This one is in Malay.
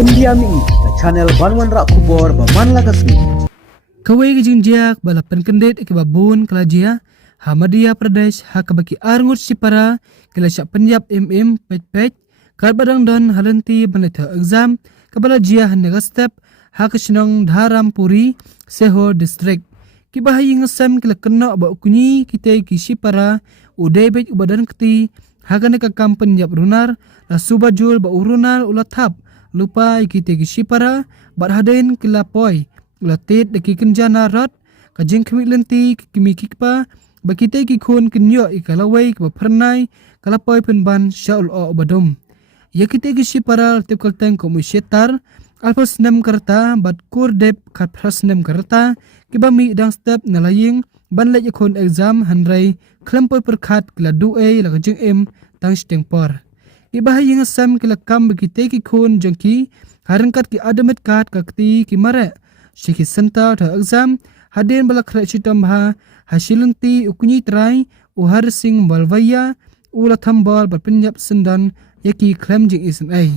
India mi the channel Banwan Rak Kubor Baman Lagasmi. Kawai ke jinjak balapan kendet ke babun kelajia ha Madhya Pradesh ha kabaki arngut sipara kela syak Punjab pet kar badang don halanti banetha exam kabala jia hanega step ha kesenong Dharam Puri Seho district kibahayi ngesam kela kena ba kunyi kita ki sipara udai bet ubadan keti ha kaneka kam Punjab runar la subajul ba urunal ulathap lupa kita ki sipara bat hadain kela poi latit deki kenjana rat kajing kemik lenti kimi kikpa bakite ki khon kinyo ikalawai ke pernai kalapoi penban syaul o badum ya kite ki sipara tipkal tang ko musyetar alpos nem karta bat kur dep kat pras nem karta kibami dang step nalaying ban lek khon exam hanrai klempoi perkhat kala duai la kajing tang stengpor ibahaying sam kala kam bakite ki khon jangki harangkat ki adamet kat kakti ki mare Syekh Senta tha exam hadin bala khra chitam ha hasilunti ukni trai uhar sing balwaya ula thambal bat Punjab sendan yaki klam jing ism ai